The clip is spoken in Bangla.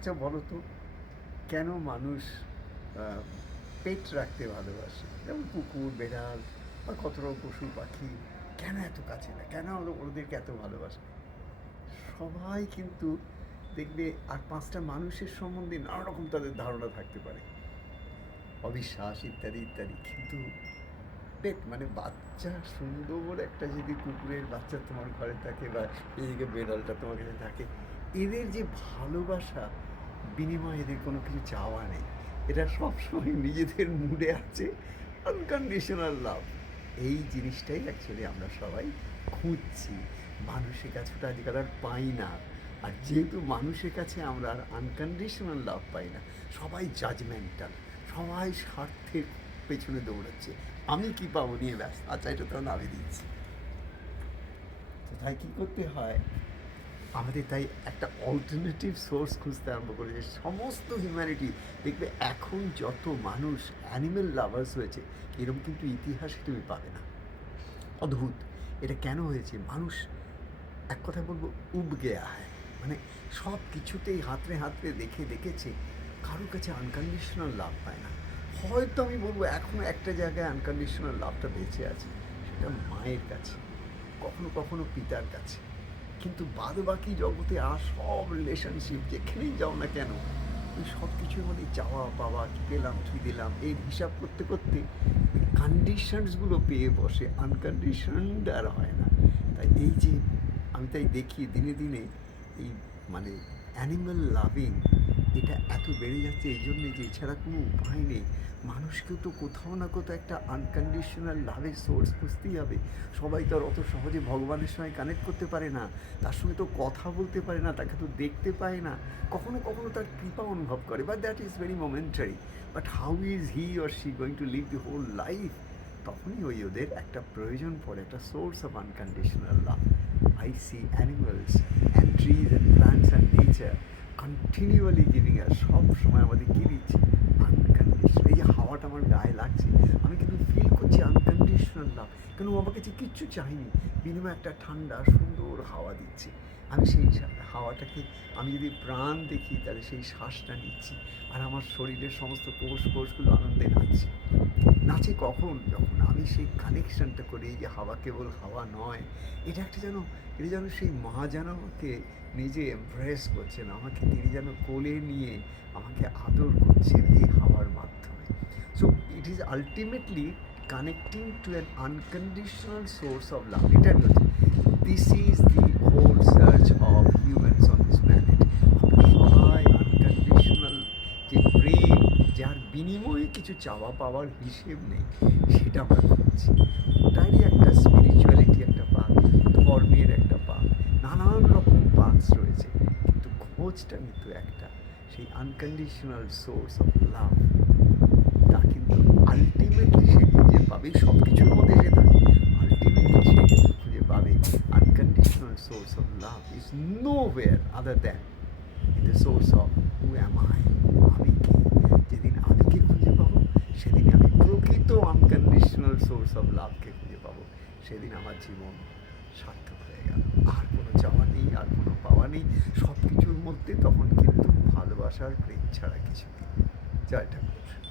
আচ্ছা বলো তো কেন মানুষ পেট রাখতে ভালোবাসে? যেমন কুকুর, বেড়াল বা কত রকম পশু পাখি, কেন এত কাছে না? কেন ওদেরকে এত ভালোবাসে? সবাই কিন্তু দেখবে আর পাঁচটা মানুষের সম্বন্ধে নানা রকম তাদের ধারণা থাকতে পারে। অবিশ্বাস ইত্যাদি ইত্যাদি। কিন্তু পেট মানে বাচ্চা সুন্দর একটা যদি কুকুরের বাচ্চা তোমার ঘরে থাকে বা এদিকে বেড়ালটা তোমার কাছে থাকে, এদের যে ভালোবাসা বিনিময়ে এদের কোনো কিছু চাওয়া নেই। এটা সবসময় নিজেদের মুডে আছে আনকন্ডিশনাল লাভ এই জিনিসটাই অ্যাকচুয়ালি আমরা সবাই খুঁজছি। মানুষের কাছে ওটা আজকাল আর পাই না। আর যেহেতু মানুষের কাছে আমরা আর আনকন্ডিশনাল লাভ পাই না, সবাই জাজমেন্টাল সবাই স্বার্থের পেছনে দৌড়াচ্ছে। আমি কি পাবো? নিয়ে ব্যস্ত আচ্ছা এটা তো আমি দিচ্ছি। তো তাই কী করতে হয়? আমাদের তাই একটা অল্টারনেটিভ সোর্স খুঁজতে আরম্ভ করেছে। সমস্ত হিউম্যানিটি দেখবে এখন যত মানুষ অ্যানিমেল লাভার্স হয়েছে এরকম কিন্তু ইতিহাসে তুমি পাবে না। অদ্ভুত। এটা কেন হয়েছে? মানুষ, এক কথা বলব, উব গেয়া হয় মানে সব কিছুতেই হাতড়ে হাতড়ে দেখে দেখেছে কারোর কাছে আনকন্ডিশনাল লাভ পায় না। হয়তো আমি বলব এখনও একটা জায়গায় আনকন্ডিশনাল লাভটা বেঁচে আছে, সেটা মায়ের কাছে, কখনো কখনো পিতার কাছে। কিন্তু বাদ বাকি জগতে আর সব রিলেশনশিপ যেখানেই যাও না কেন, ওই সব কিছুর মধ্যে চাওয়া পাওয়া কী পেলাম, কী দিলাম, এর হিসাব করতে করতে কন্ডিশনসগুলো পেয়ে বসে আনকন্ডিশনড আর হয় না। তাই এই যে আমি তাই দেখি দিনে দিনে এই মানে অ্যানিম্যাল লাভিং এটা এত বেড়ে যাচ্ছে, এই জন্যে যে এছাড়া কোনো উপায় নেই। মানুষকেও তো কোথাও না কোথাও একটা আনকন্ডিশনাল লাভের সোর্স খুঁজতেই হবে। সবাই তো আর অত সহজে ভগবানের সঙ্গে কানেক্ট করতে পারে না। তার সঙ্গে তো কথা বলতে পারে না, তাকে তো দেখতে পায় না। কখনো কখনো তার কৃপা অনুভব করে but that is very momentary but how is he or she going to live the whole life তখনই ওই ওদের একটা প্রয়োজন পড়ে, একটা source of unconditional love I see animals and trees and plants and nature continually giving us সব সময় আমাদের কি দিচ্ছে? আনকন্ডিশনাল এই যে হাওয়াটা আমার গায়ে লাগছে, আমি কিন্তু ফিল করছি আনকন্ডিশনাল লাভ কেন ও আমার কাছে কিচ্ছু চাইনি বিনিময়ে একটা ঠান্ডা, সুন্দর হাওয়া দিচ্ছে। আমি সেই হাওয়াটাকে, আমি যদি প্রাণ দেখি, তাহলে সেই শ্বাসটা নিচ্ছি। আর আমার শরীরের সমস্ত কোষ কোষগুলো আনন্দে নাচছে। নাচে কখন? যখন আমি সেই কানেকশনটা করি যে হাওয়া কেবল হাওয়া নয়, এটা একটা যেন, এটা যেন সেই মা যেন আমাকে নিজে এমপ্রেস করছেন, আমাকে তিনি যেন কোলে নিয়ে আমাকে আদর করছেন এই হাওয়ার মাধ্যমে। So it is ultimately connecting to an unconditional source of love এটা this is the whole search of humans on this planet আমরা সবাই আনকন্ডিশনাল যে প্রেম যার বিনিময়ে কিছু চাওয়া পাওয়ার হিসেব নেই, সেটা আমরা খুঁজছি ওটারই একটা স্পিরিচুয়ালিটি একটা পাক ধর্মের একটা পাক নানান রকম পাকস রয়েছে। কিন্তু খোঁজটা কিন্তু একটা, সেই আনকন্ডিশনাল সোর্স অফ লাভ তা কিন্তু আলটিমেটলি সে খুঁজে পাবে সব কিছুর মধ্যে সে থাকে আলটিমেটলি সে কিন্তু খুঁজে পাবে। Unconditional source of love is no where other than in the source of who am I আমি কি যেদিন আমিকে খুঁজে পাবো সেদিন আমি প্রকৃত আনকন্ডিশনাল সোর্স অফ লাভকে খুঁজে পাবো। সেদিন আমার জীবন সার্থক হয়ে গেল। আর কোনো চাওয়া নেই, আর কোনো পাওয়া নেই। সব কিছুর মধ্যে তখন কিন্তু ভালোবাসার প্রেম ছাড়া কিছু নেই। জয় ঠাকুর।